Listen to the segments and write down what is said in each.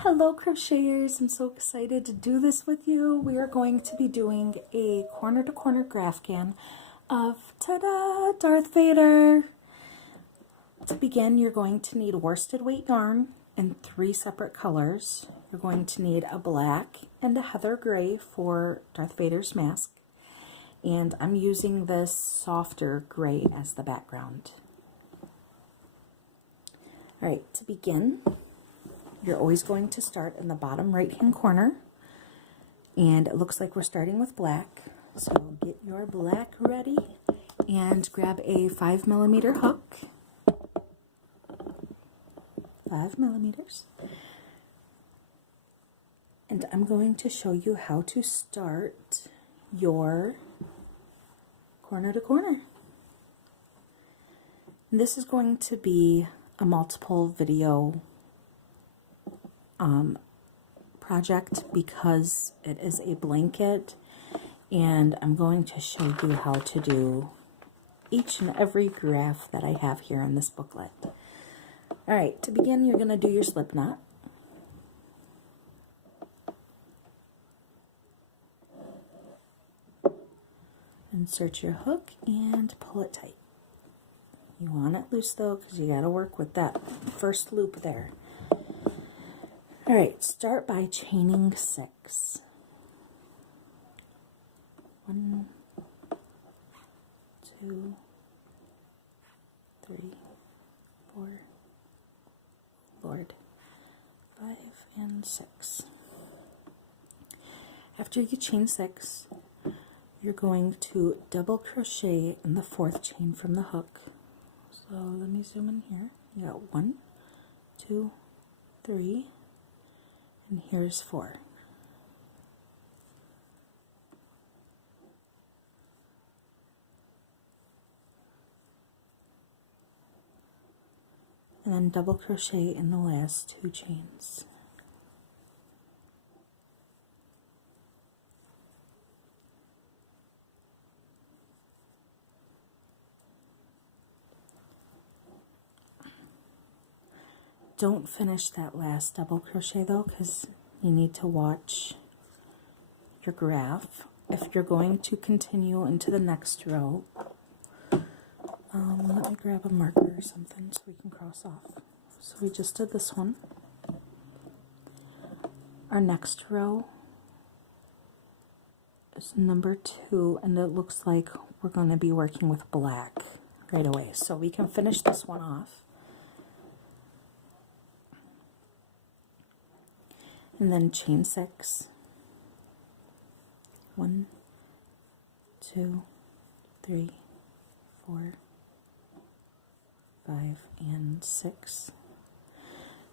Hello crocheters, I'm so excited to do this with you. We are going to be doing a corner to corner graphgan of ta-da, Darth Vader. To begin, you're going to need worsted weight yarn in 3 separate colors. You're going to need a black and a heather gray for Darth Vader's mask. And I'm using this softer gray as the background. Alright, to begin, you're always going to start in the bottom right hand corner, and it looks like we're starting with black, so get your black ready and grab a 5mm hook, 5mm, and I'm going to show you how to start your corner to corner. And this is going to be a multiple video project because it is a blanket, and I'm going to show you how to do each and every graph that I have here in this booklet. Alright, to begin, you're going to do your slip knot. Insert your hook and pull it tight. You want it loose though, because you got to work with that first loop there. Alright, start by chaining 6. 1, 2, 3, 4, Lord, 5, and 6. After you chain 6, you're going to double crochet in the 4th chain from the hook. So let me zoom in here. You got 1, 2, 3, and here's 4. And then double crochet in the last 2 chains. Don't finish that last double crochet though, because you need to watch your graph. If you're going to continue into the next row, let me grab a marker or something so we can cross off. So we just did this one. Our next row is number 2, and it looks like we're going to be working with black right away. So we can finish this one off. And then chain 6. 1, 2, 3, 4, 5, and 6.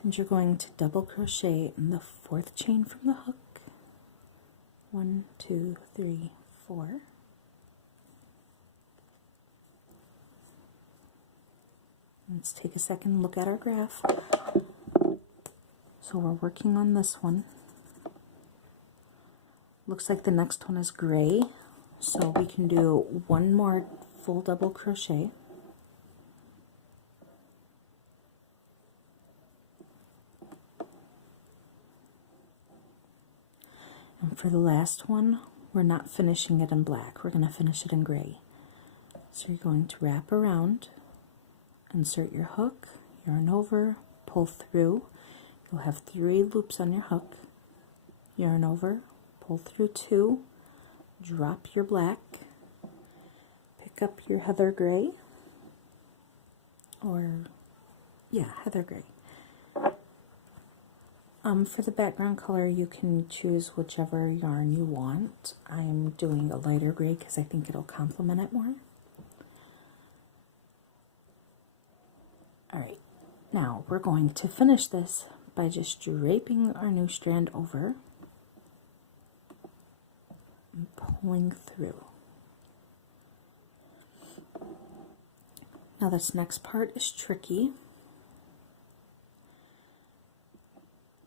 And you're going to double crochet in the 4th chain from the hook. 1, 2, 3, 4. Let's take a second and look at our graph. So we're working on this one. Looks like the next one is gray, so we can do 1 more full double crochet. And for the last one, we're not finishing it in black, we're going to finish it in gray. So you're going to wrap around, insert your hook, yarn over, pull through. You'll have 3 loops on your hook, yarn over, pull through 2, drop your black, pick up your heather gray, heather gray. For the background color, you can choose whichever yarn you want. I'm doing a lighter gray because I think it'll complement it more. Alright, now we're going to finish this by just draping our new strand over and pulling through. Now this next part is tricky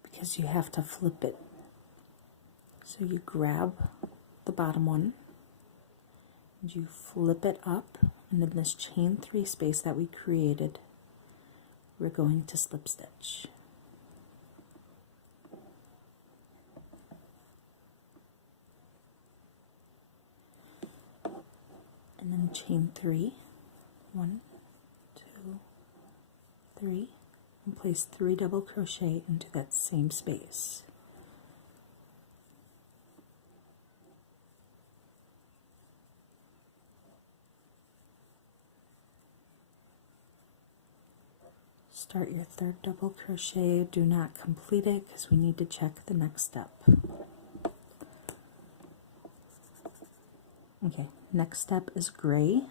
because you have to flip it. So you grab the bottom one and you flip it up, and in this chain 3 space that we created, we're going to slip stitch. chain 3, 1, 2, 3, and place 3 double crochet into that same space. Start your third double crochet. Do not complete it because we need to check the next step. Okay, next step is gray.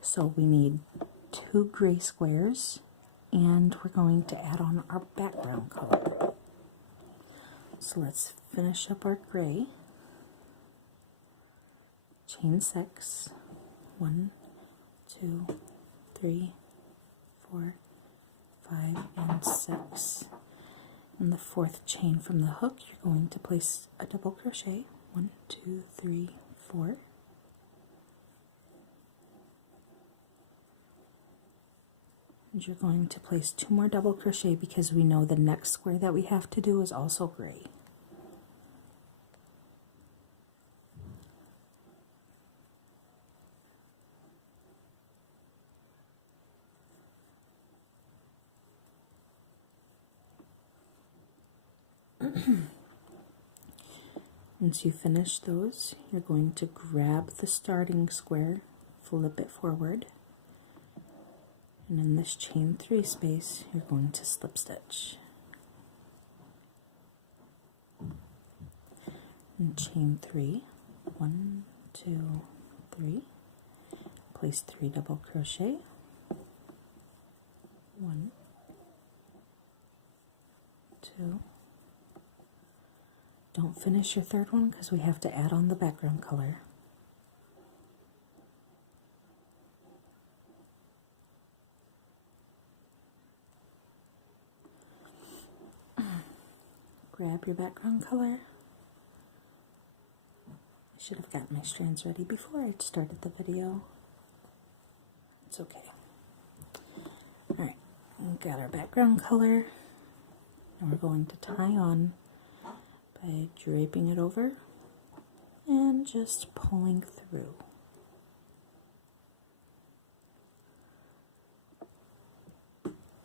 So we need 2 gray squares, and we're going to add on our background color. So let's finish up our gray. Chain 6, 1, 2, 3, 4, 5, and 6. In the 4th chain from the hook, you're going to place a double crochet. 1, 2, 3, 4. And you're going to place 2 more double crochet because we know the next square that we have to do is also gray. Once you finish those, you're going to grab the starting square, flip it forward, and in this chain 3 space, you're going to slip stitch. And chain 3, 1, 2, 3, place 3 double crochet, 1, 2. Don't finish your third one because we have to add on the background color. Grab your background color. I should have gotten my strands ready before I started the video. It's okay. Alright, we've got our background color, and we're going to tie on by draping it over and just pulling through.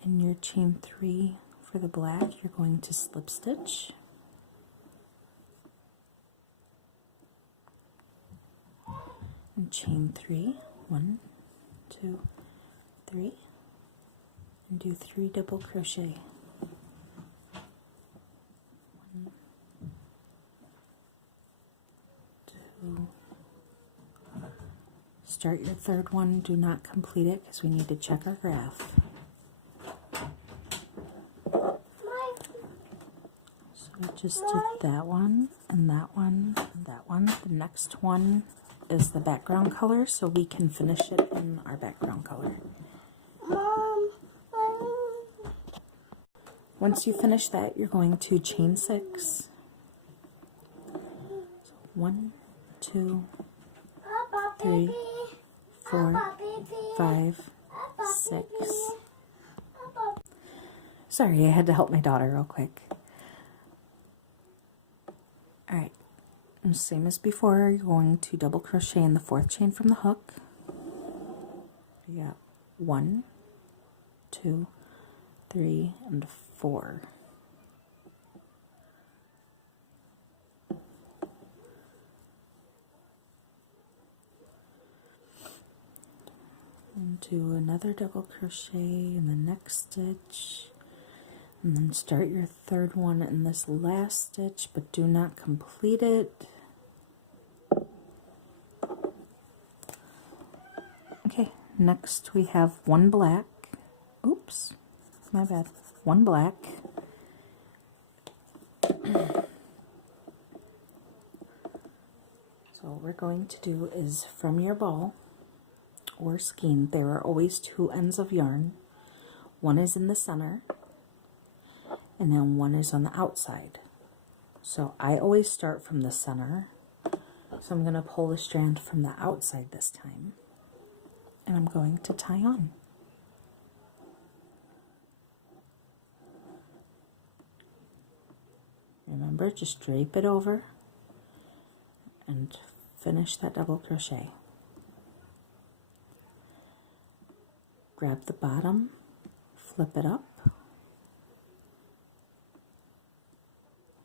In your chain 3 for the black, you're going to slip stitch. And chain 3, 1, 2, 3, and do 3 double crochet. Start your third one. Do not complete it because we need to check our graph. So we just did that one and that one and that one. The next one is the background color, so we can finish it in our background color. Once you finish that, you're going to chain 6. So 1, 2, 3, 4, 5, 6. Sorry, I had to help my daughter real quick. Alright, same as before, you're going to double crochet in the 4th chain from the hook. You got 1, 2, 3, and 4. And do another double crochet in the next stitch, and then start your third one in this last stitch, but do not complete it. Okay, next we have 1 black. Oops, my bad. 1 black. So what we're going to do is from your ball or skein, there are always 2 ends of yarn. One is in the center, and then one is on the outside. So I always start from the center. So I'm going to pull the strand from the outside this time, and I'm going to tie on. Remember, just drape it over and finish that double crochet. grab the bottom, flip it up,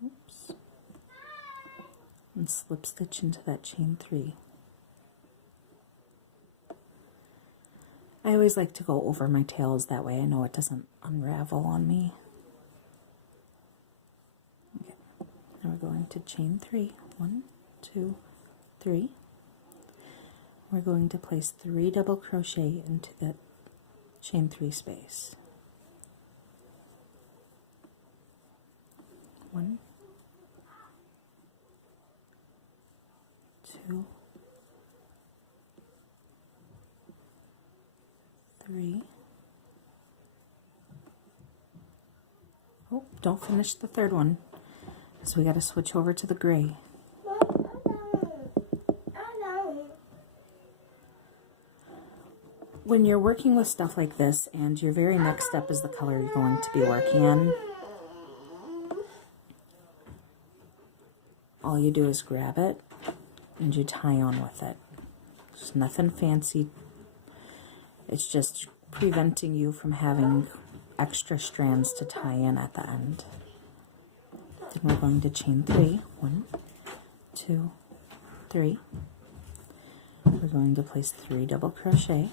oops, and slip stitch into that chain 3. I always like to go over my tails, that way I know it doesn't unravel on me. Okay, now we're going to chain 3. 1, 2, 3. We're going to place 3 double crochet into that chain 3 space. 1, 2, 3. Oh, don't finish the third one, because we got to switch over to the gray. When you're working with stuff like this and your very next step is the color you're going to be working in, all you do is grab it and you tie on with it. There's nothing fancy. It's just preventing you from having extra strands to tie in at the end. Then we're going to chain 3. 1, 2, 3. We're going to place 3 double crochet.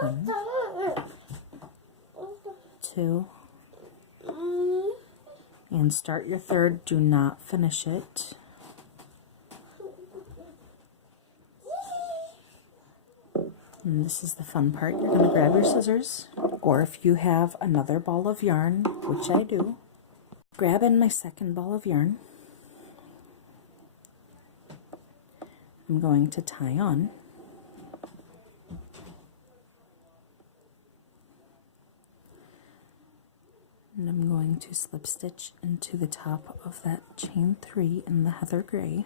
1, 2, and start your third. Do not finish it. And this is the fun part. You're going to grab your scissors, or if you have another ball of yarn, which I do, grab in my second ball of yarn. I'm going to tie on. And I'm going to slip stitch into the top of that chain 3 in the heather gray.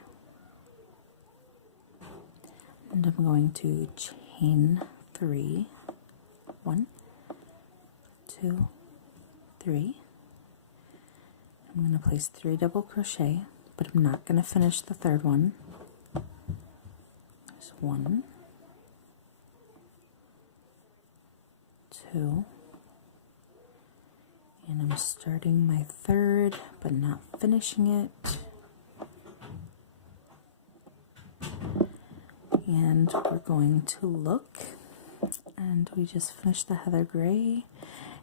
And I'm going to chain 3. 1, 2, 3. I'm going to place 3 double crochet, but I'm not going to finish the third one. There's 1, 2, and I'm starting my third, but not finishing it. And we're going to look, and we just finished the heather gray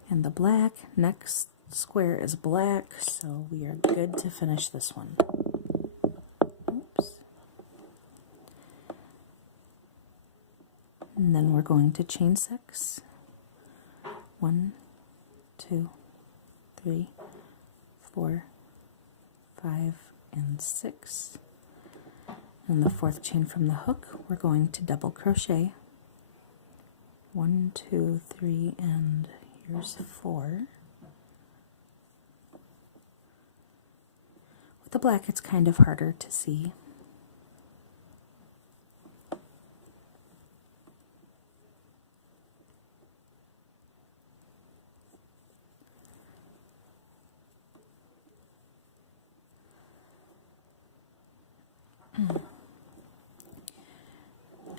and the black. Next square is black, so we are good to finish this one. Oops. And then we're going to chain 6. 1, 2, 3, 4, 5, and 6. And the fourth chain from the hook, we're going to double crochet. 1, 2, 3, and here's 4. With the black, it's kind of harder to see.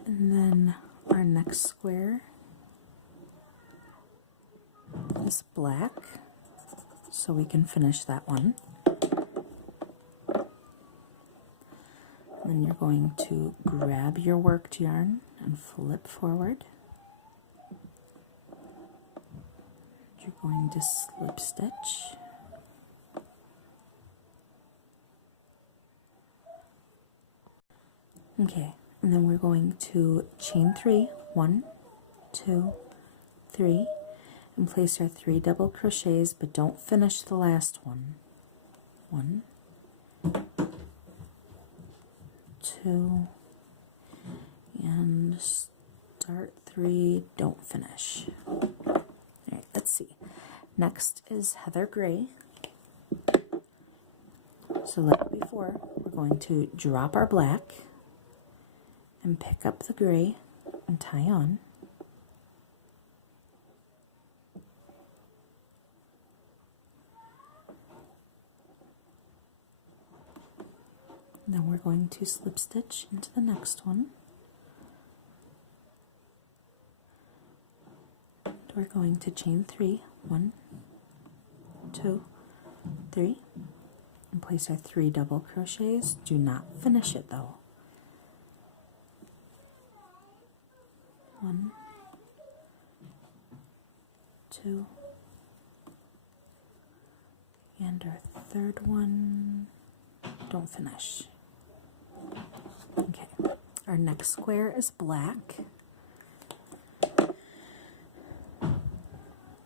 And then our next square is black, so we can finish that one. And then you're going to grab your worked yarn and flip forward. You're going to slip stitch. Okay. And then we're going to chain 3, 1, 2, 3, and place our 3 double crochets, but don't finish the last one. 1, 2, and start 3, don't finish. Alright, let's see. Next is heather gray. So like before, we're going to drop our black and pick up the gray and tie on. And then we're going to slip stitch into the next one. we're going to chain 3, 1, 2, 3, and place our 3 double crochets. Do not finish it though. 1, 2, and our third one, don't finish. Okay, our next square is black.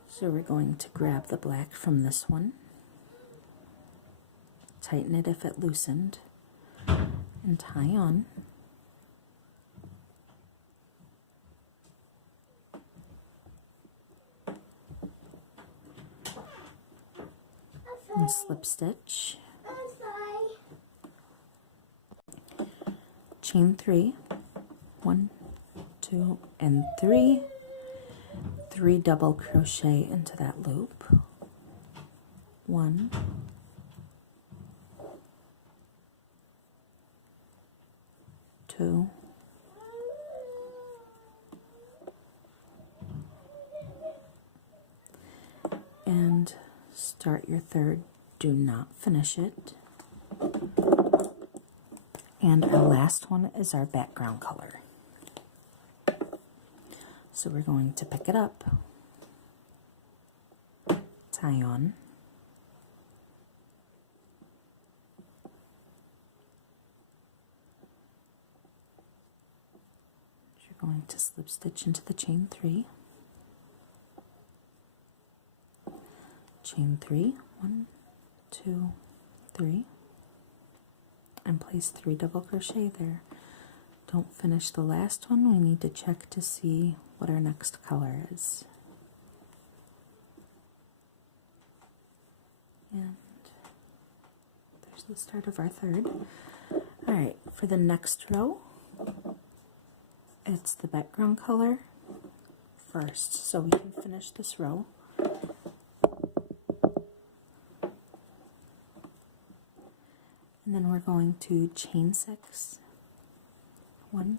So we're going to grab the black from this one, tighten it if it loosened, and tie on. And slip stitch. Chain 3, 1, 2, and 3. 3 double crochet into that loop. 1, 2, and start your third. Do not finish it. And our last one is our background color. So we're going to pick it up, tie on, you're going to slip stitch into the chain 3, chain 3, 1, 2, 3, and place 3 double crochet there. Don't finish the last one. We need to check to see what our next color is. And there's the start of our third. Alright, for the next row, it's the background color first, so we can finish this row. And then we're going to chain 6. 1,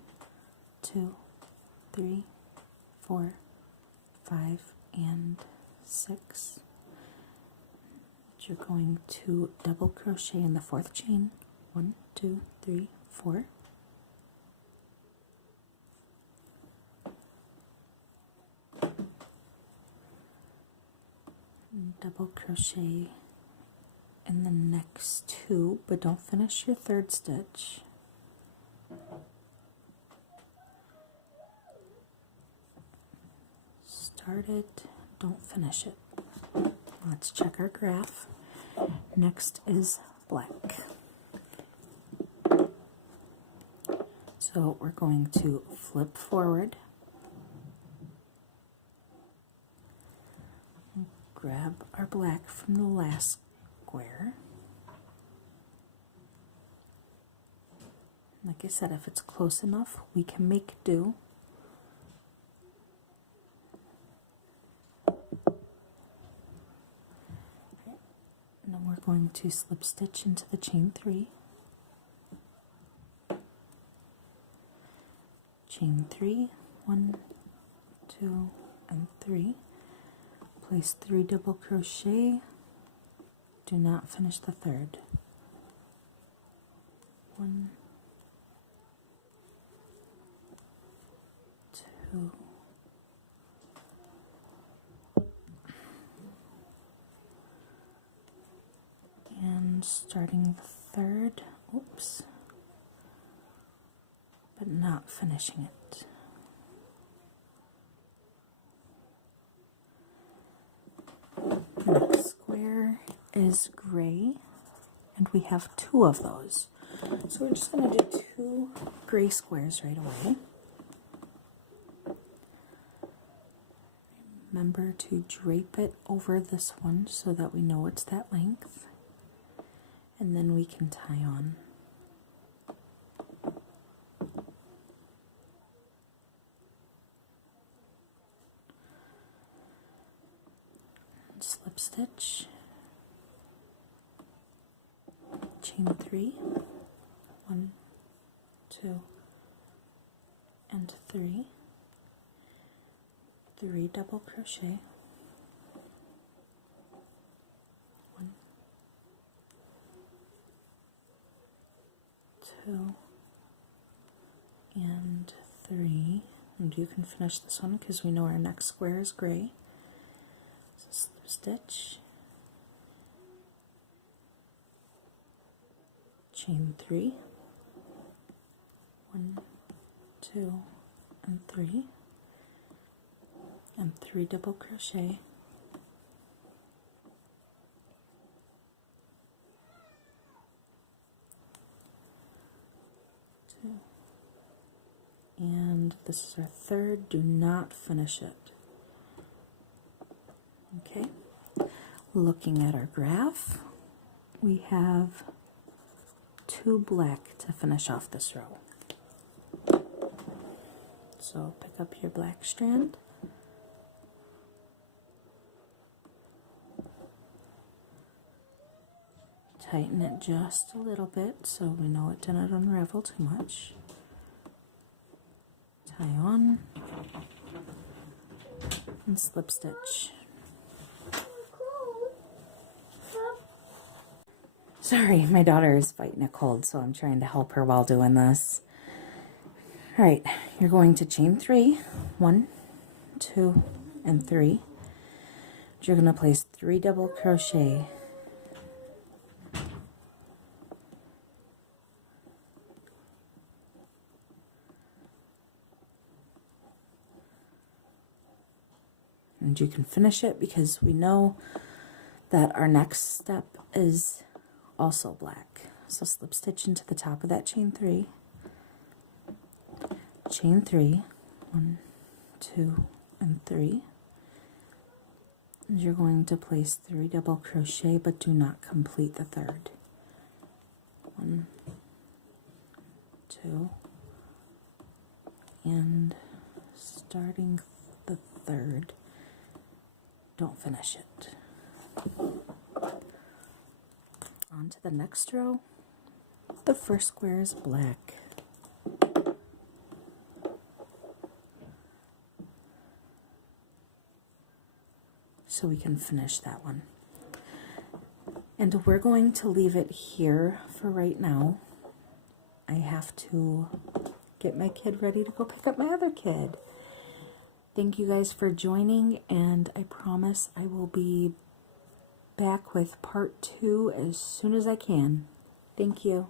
2, 3, 4, 5, and 6. You're going to double crochet in the 4th chain. 1, 2, 3, 4. And double crochet in the next 2, but don't finish your 3rd stitch. Start it, don't finish it. Let's check our graph. Next is black. So we're going to flip forward, grab our black from the last square. Like I said, if it's close enough, we can make do. And then we're going to slip stitch into the chain 3, chain 3, 1, 2, and 3, place 3 double crochet, do not finish the 3rd, 1, 2, and starting the 3rd, oops, but not finishing it. Next square is gray, and we have 2 of those. So we're just going to do 2 gray squares right away. Remember to drape it over this one so that we know it's that length. And then we can tie on. And slip stitch, chain 3, 1, 2, and 3. 3 double crochet, 1, 2, and 3, and you can finish this one because we know our next square is gray. So slip stitch, chain 3, 1, 2, and 3, and 3 double crochet, 2, and this is our third. Do not finish it. Okay, looking at our graph, we have 2 black to finish off this row. So pick up your black strand, tighten it just a little bit so we know it didn't unravel too much. Tie on and slip stitch. Sorry, my daughter is fighting a cold, so I'm trying to help her while doing this. Alright, you're going to chain 3, 1, 2, and 3. You're going to place 3 double crochet. And you can finish it because we know that our next step is also black. So slip stitch into the top of that chain 3. Chain 3, 1, 2, and 3. And you're going to place 3 double crochet, but do not complete the third. 1, 2, and starting the third, don't finish it. On to the next row. The first square is black. So we can finish that one. And we're going to leave it here for right now. I have to get my kid ready to go pick up my other kid. Thank you guys for joining, and I promise I will be back with part 2 as soon as I can. Thank you.